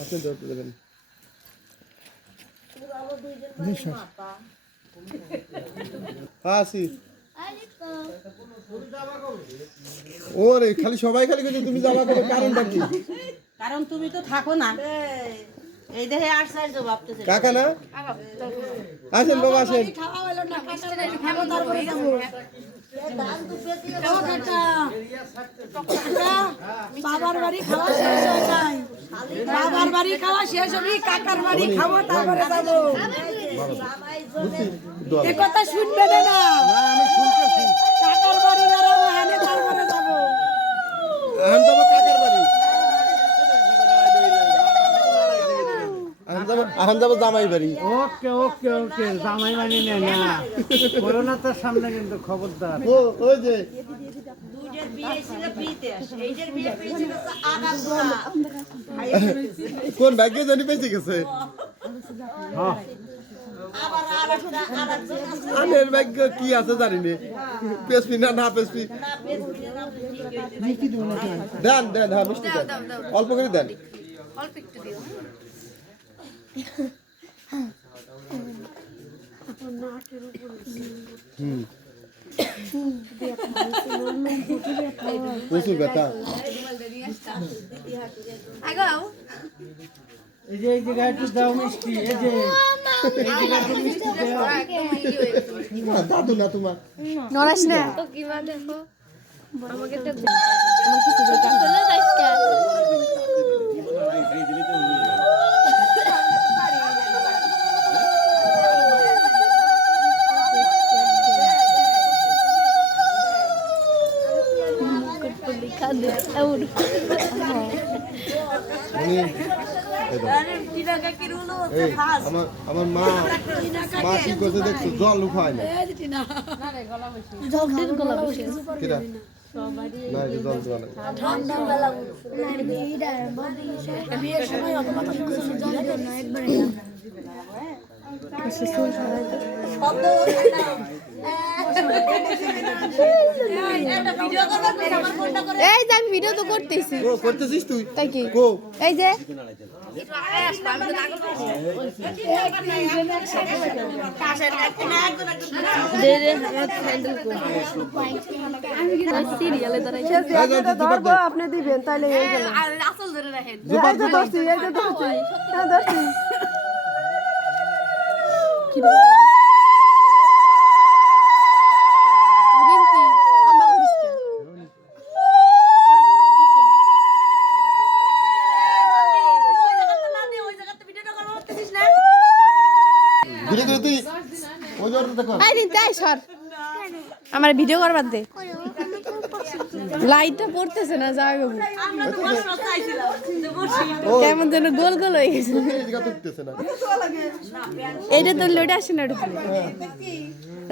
আপনি ধরতে দেবেন আসি ওরে খালি সবাই খালি কিন্তু তুমি যাবা করো কারণটা কি? কারণ তুমি তো থাকো না এই দেখে আশ্চর্য ভাবতেছে কাকা না আসেন বাবা আসেন বাবার বাড়ি খাওয়া শেষ হয়ে যায় বাবার বাড়ি খাওয়া শেষ হবি কাকার বাড়ি খাবো তারপরে যাবো এ কথা শুনবে না কাকার বাড়ি বেড়াবো হানে তারপরে যাবো এখন যাবো কাকার বাড়ি এখন যাবো জামাই বাড়ি ওকে ওকে ওকে জামাই বানি নেয় না করোনা তার সামনে কিন্তু খবরদার ও ওই যে দুইটার বিয়ে ছিল ফ্রিতে এইটার বিয়ে পেয়েছিল আগাম দোয়া কোন ভাগ্যে জানি পেয়েছে গেছে হ্যাঁ আবার আরেকটা আরেকজন আছে আনের ভাগ্য কি আছে জানি না পেসপি না না পেসপি না বেশ না ঠিক হয়েছে দেন দেন হ্যাঁ মিষ্টি দেন অল্প করে দেন অল্প একটু দিও প্রচুর ব্যথা আগাও এই যে এই জায়গায় একটু দাও মিষ্টি এই যে দাদু না তোমার নরাস না তো কি মানে দেখো আমাকে তো আমার কিছু বলতে চলে যাইস কেন লিখা দে और এই আমার মা মা কি করছে দেখছো জল লুকায় না জলদির গলা বসে কিরা না এই জল দেওয়া নাই ঠান্ডা বেলা বিয়ের সময় অত কথা শুনছো জল দিও না একবারে শব্দ একটা ভিডিও করবার পর আমার ফোনটা করে এই যে আমি ভিডিও তো করতেছি ও করতেছিস তুই তাই কি কো এই যে দে দে হ্যান্ডেল কর সিরিয়ালে ধরবো আপনি দিবেন তাহলে এই গেল আসল ধরে রাখেন জুপার এই তো ধরছি রিম্পি আম্মা করিস কেন ঘুরে ঘুরে তুই ওই জলটা দেখো আই রিম্পি আই সর আমার ভিডিও করবার দে লাইটটা পড়তেছে না যাই বাবু আমরা তো প্রশ্ন চাইছিলাম যে বসি কেমন যেন গোল গোল হয়ে গেছে এই জায়গা তুলতেছে না এইটা তো লোডে আসে না ওটা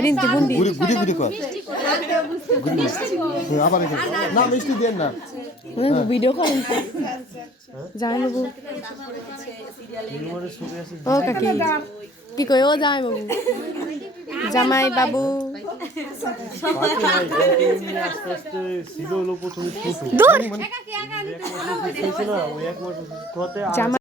রিম্পি বুন্দি ঘুরে ঘুরে ঘুরে কর আবার এখানে। না মিষ্টি দেন না ভিডিও করেন যাই বাবু ও কাকি কি কই ও যাই বাবু জামাই বাবু আস্তে আস্তে ছিল হলো প্রথমে ছোট দূর না ওই এক মাস হতে জামাই